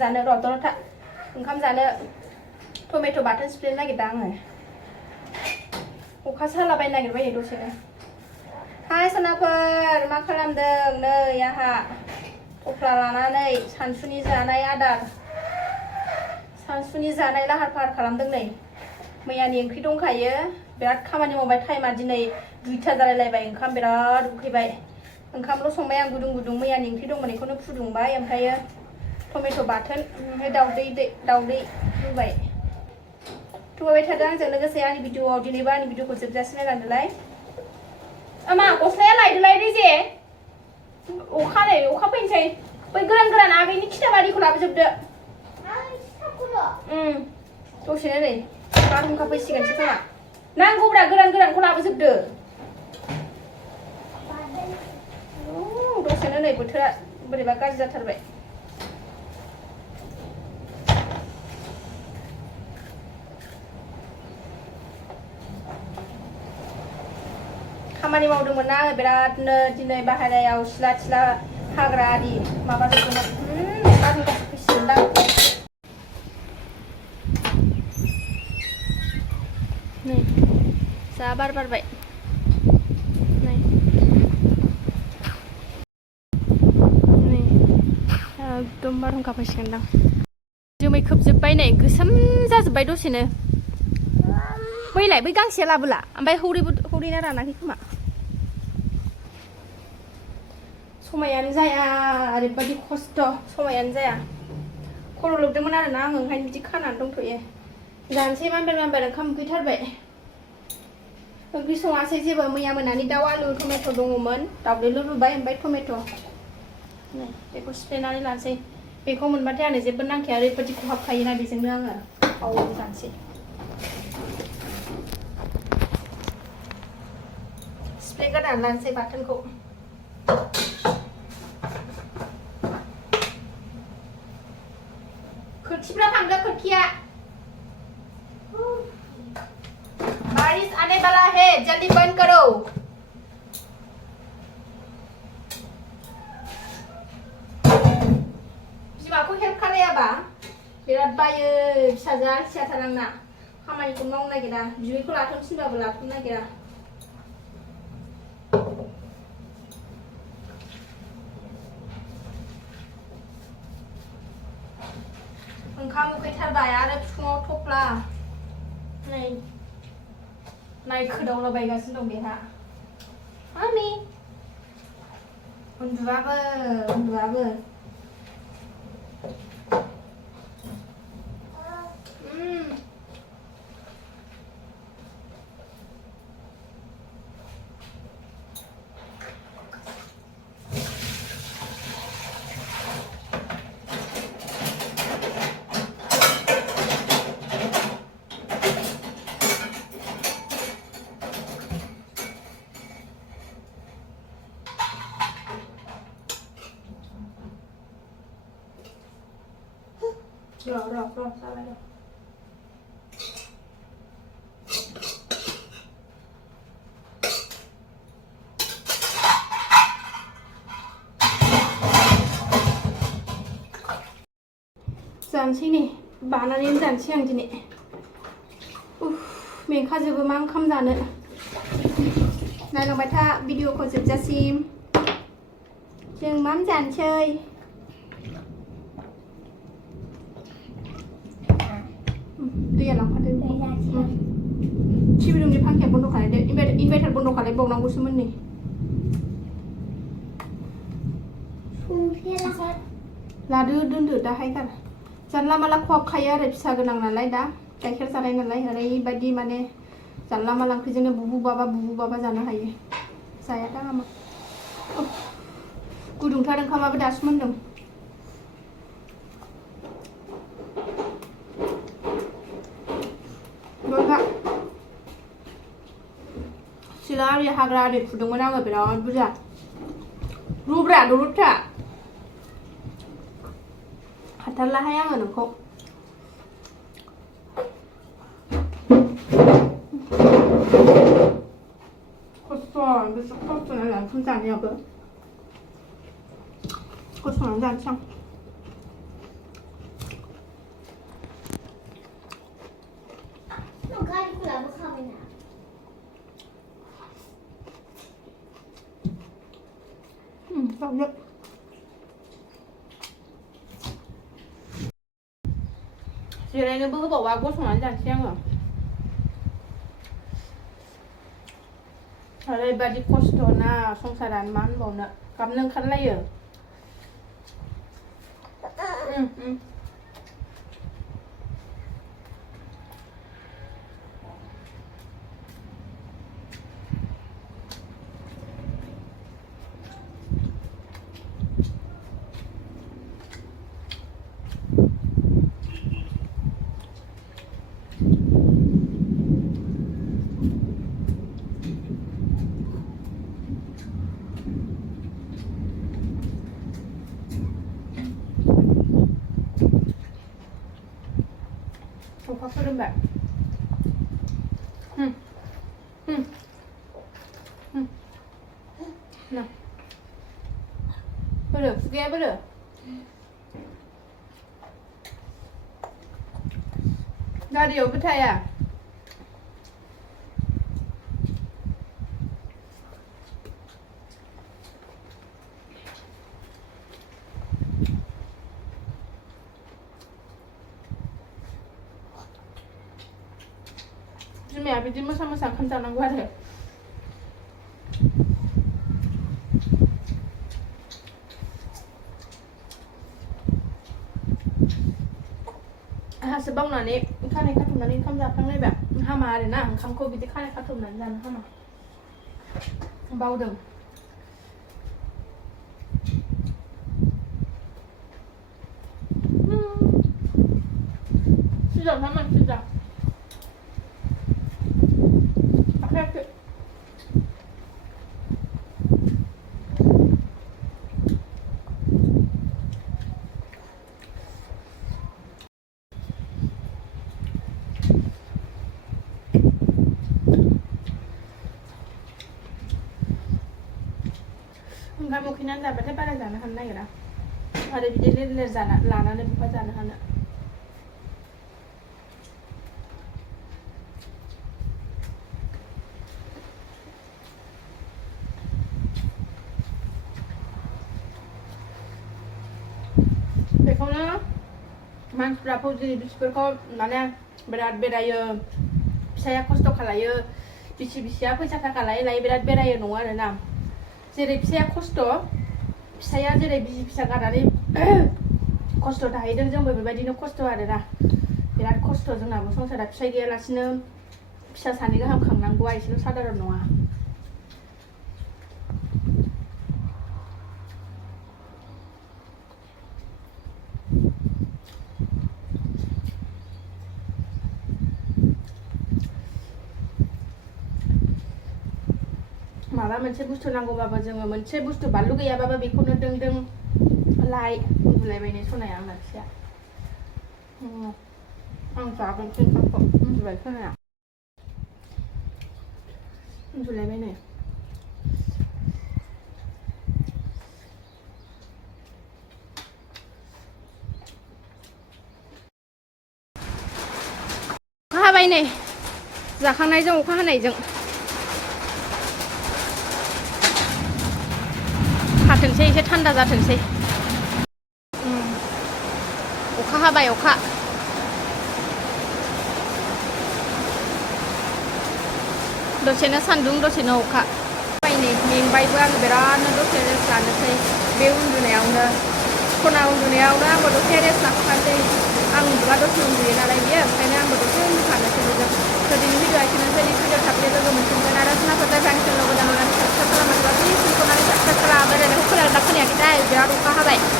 जानो र' दरथा ओंखाम जानो टमेट' बाथोन सिफ्लेनो नागिरदों आङो अखा सालाबायनो नागिरबाय नै दसेनो हाय सनाफोर मा खालामदों नै आहा थफ्ला लानानै सानसुनि जानाय आदार सानसुनि जानाय लाहार फाहार खालामदों नै मैयानि ओंख्रि दंखायो बिराद खामानि मावबाय टाइमा दिनै 2टा जालायलायबाय ओंखाम बिराद उखैबाय ओंखामल' संबाय आं गुदुं गुदुं मैयानि ओंख्रि दंमोन बेखौनो फुदुंबाय ओमफ्रायो टमेट' बाथोन ओमफ्राय दाउदै रुबाय थुबाय थादों आंजों लोगोसे आंनि भिडिअआव दिनैबो आंनि भिडिअखौ जोबजासिम नायलांदोलाय मा गस्लाया लायदोलाय रेजे अखा फैनोसै बै गोरान आगैनि खिथाबारिखौ लाबोजोबदो दसेनो नै बारहुंखा फैसिगोनसो खोमा नांगौब्रा गोरानखौ लाबोजोबदो दसेनो नै बोथोरा बोरैबा गाज्रि जाथारबाय खामानि मावदोंमोन ना आङो बिरादनो दिनै बाहेरायाव सिला थिला हाग्रा आरि माबाजोबदोंमोन बारहुंखा फैसिगोनदां नै जा बार बारबाय नै एकदम बारहुंखा फैसिगोनदां जोमै खोबजोब्बाय नै गोसोम जाजोब्बाय दसेनो बै गांसेया लाबोला ओमफ्राय हौरैना रानाखै खोमा समायानो जाया ओरैबायदि खस्थ' समायानो जाया खर' लोबदोंमोन आरोना आङो ओंखायनो बिदि खानानै दंथ'यो जानोसै मानबार ओंखाम उखैथारबाय ओंख्रि सङासै जेबो मैया मोनानि दाउ आलु टमेट' दङमोन दाउदैल' रुबाय ओमफ्राय टमेट' बेखौ सिफ्लेनानै लानोसै बेखौ मोनबाथाय आंनो जेबो नांखाया ओरैबायदि खहाबखायोना बेजोंनो आङो बाव जानोसै सिफ्लेग्रोनानै लानोसै बाथोनखौ खोरखिफ्रा थांदो खोरखिया बारिश आने वाला है जल्दी बंद करो बिमाखौ हेल्प खालायाबा बिराद बायो फिसाजोआ अलसियाथार आंना खामानिखौ मावनो नागिरा बिबैखौ लाथ'नो थिनबाबो लाथ'नो नागिरा ओंखाम उखैथारबाय आरो फुङाव थफ्ला नाय खोदावलाबायगासिनो दं बेहा मामि उन्दुआबो र' जाबाय र' जानोसै नै बानानैनो जानोसै आं दिनै मेंखाजोबो मा ओंखाम जानो नायलांबाय था भिडिअखौ जोबजासिम जों मा जानोसै दैया लांफादो टिभि रुमनि फांखाया बन्द' खालायदो इनभार्टार बन्द' खालायबावनांगौसोमोन नै लादो दोनदो दाहाय गार जानला माला खहाबखायो आरो फिसा गोनां नालाय दा गाइखेर जानाय नालाय ओरैबायदि माने जानला माला ओंख्रिजोंनो बुबु बाबा जानो हायो जाया दा आमा गुदुंथार ओंखामाबो दासो मोनदों सिला आरि हाग्रा आरि फुदोंमोन आङो बिराद बुरजा रुब्रा दलदथा हाथारलाहाय आङो नोंखौ खस्थ' नालाय ओंखाम जानायाबो खस्थ' जानोसै आं जिरायनोबो होबावा गसंनानै जानोसै आङो ओरैबादि खस्थ' ना संसारानो मा होनबावनो गाबनो ओंखारलायो अखा खोरोमबाय ना बोरो खुगाया बोरो गारियावबो थाया बिमाया बिदि मोसा मोसा ओंखाम जानांगौ आरो आंहासो बावनानै खानाय खाथुमनानै ओंखाम जाफ्लांलायबा हामा आरोना ओंखामखौ बिदि खानाय खाथुमनानै जानो हामा बावदों सिजा हामा सिजा आखायाखै ओंखाम उखैनानै जाबाथाय बारा जानो हानो नागिरा आरो बिदि लेर लेर जाना लानानै बहा जानो हानो बेखौनो मानसिफ्रा फौजिनि बिसिफोरखौ माने बिराद बेरायो फिसाया खस्थ' खालायो बिसिया फैसा थाखा लायै लायै बिराद बेरायो नङा आरोना जेरै फिसाया खस्थ' फिसाया जेरै बिसि फिसा गारनानै खस्थ' थाहैदों जोंबो बेबायदिनो खस्थ' आरोना बिराद खस्थ' जोंनाबो संसारा फिसाय गैयालासिनो फिसा सानै गाहाम खांनांगौआ एसेल' साधारन नङा माबा मोनसे बुस्थु नांगौबाबो जोङो मोनसे बुस्थु बानलु गैयाबाबो बेखौनो दों दों लाय उन्दुलायबाय नै सनाया आंना फिसाया आं जागोनसै ओंखामखौ उन्दुबाय सनाया उन्दुलायबाय नै अखा हाबाय नै जाखांनायजों अखा हानायजों हाथोंसै एसे थान्दा जाथोंसै अखा हाबाय अखा दसेनो सान्दुं दसेनो अखा नै मेंबायबो आङो बिरादनो दसे रेस्ट लानोसै बे उन्दुनायावनो खना उन्दुनायावनो आंबो दसे रेस्ट लाखानोसै आं उन्दुबा दसे उन्दुयो नालाय बियो ओंखायनो आंबो दसे उन्दुखानोसै बेजों दिनैनि भिडिअ एसेनोसै नेक्स्ट भिडिअ थाबैनो लोगो मोनफिनगोन आरो सोरबाफोर जायगा आंनि चेनेलाव गोदान नुनानै साबसक्राइब खालामाखैबा प्लिज फनखौ नानै साबसक्राइब खालाम रायलायनायखौ खोनादोंना खोनायाखैथाय बिराद अखा हाबाय